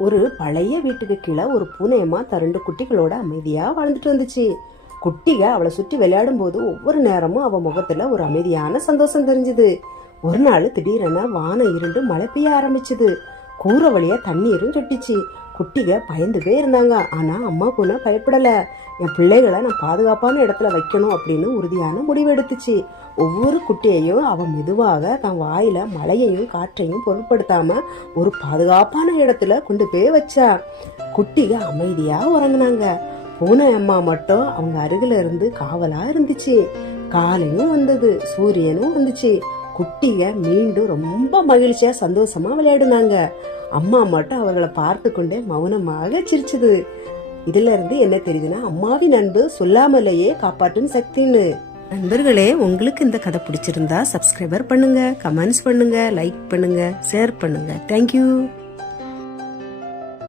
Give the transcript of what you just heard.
ஒரு பழைய வீட்டுக்கு கீழே ஒரு பூனையம்மா தரண்டு குட்டிகளோட அமைதியா வாழ்ந்துட்டு வந்துச்சு. குட்டிக அவளை சுற்றி விளையாடும் போது ஒவ்வொரு நேரமும் அவ முகத்துல ஒரு அமைதியான சந்தோஷம் தெரிஞ்சுது. ஒரு நாள் திடீரென வானம் இருண்டு மழை பெய்ய ஆரம்பிச்சுது. கூரை வழியா தண்ணீரும் சொட்டிச்சு. குட்டிக பயந்துவே இருந்தாங்க. ஆனா அம்மா பூனை பயப்படல. என் பிள்ளைகளை நான் பாதுகாப்பான இடத்துல வைக்கணும் அப்படின்னு உறுதியான முடிவு எடுத்துச்சு. ஒவ்வொரு குட்டியையும் அவன் மெதுவாக தன் வாயில மழையையும் காற்றையும் பொருட்படுத்தாம ஒரு பாதுகாப்பான இடத்துல கொண்டு போய் வச்சா. குட்டிக அமைதியா உறங்கினாங்க. பூனை அம்மா மட்டும் அவங்க அருகில இருந்து காவலா இருந்துச்சு. காலையும் வந்தது, சூரியனும் வந்துச்சு. குட்டிக மீண்டும் ரொம்ப மகிழ்ச்சியா சந்தோஷமா விளையாடுனாங்க. அம்மா மட்டும் அவர்களை பார்த்து கொண்டே மௌனமாக சிரிச்சுது. இதுல இருந்து என்ன தெரியுதுன்னா, அம்மாவின் அன்பு சொல்லாமலேயே காப்பாற்றும் சக்தின்னு. நண்பர்களே, உங்களுக்கு இந்த கதை பிடிச்சிருந்தா சப்ஸ்கிரைபர் பண்ணுங்க, கமெண்ட்ஸ் பண்ணுங்க, லைக் பண்ணுங்க, ஷேர் பண்ணுங்க. தேங்க்யூ.